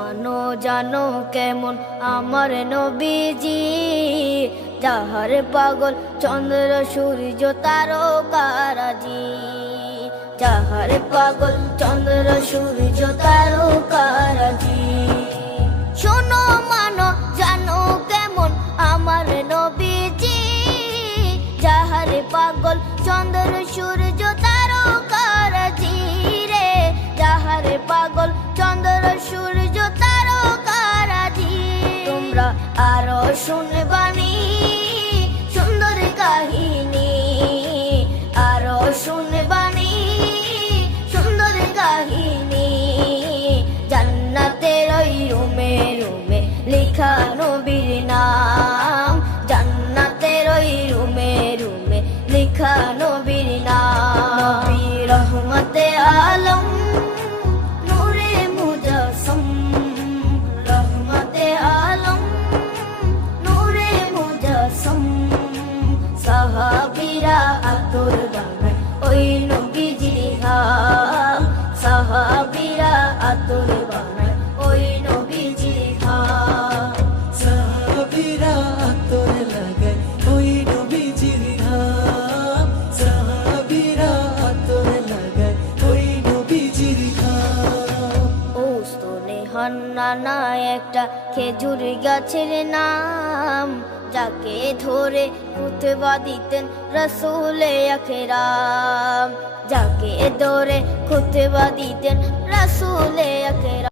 মানো জানো কেমন আমার নবীজি, যাহার পাগল চন্দ্র সূর্য তারকারাজি, যাহার পাগল চন্দ্র সূর্য তারকারাজি। শোনো মানো জানো কেমন আমার নবীজি, যাহার পাগল চন্দ্র সূর্য তারকারাজি রে, যাহার পাগল চন্দ্র সূর্য তারকারাজি। তোমরা আরো শুনবানি সুন্দর কাহিনী, আরো শুনবানি সুন্দর কাহিনী। জান্নাতের ওই রুমে রুমে লেখা নবীর নাম, জান্নাতের ওই রুমে রুমে লেখা নবীর নাম। নবী রহমতে আলম নূরে মুজাসসম, রহমতে আলম নূরে মুজাসসম। সাহাবীরা আতর বানায় ওই নবীজির ঘাম, সাহাবীরা আতর বানায় ওই নবীজির ঘাম। সাহাবীরা আতর লাগায় ওই নবীজির ঘাম, সাহাবীরা আতর লাগায় ওই নবীজির ঘাম। ও স্তনে হান্নানা একটা খেজুর গাছের নাম, যাকে ধরে খুতবা দিতেন রাসূলে আকরাম, যাকে ধরে খুতবা দিতেন রাসূলে আকরাম।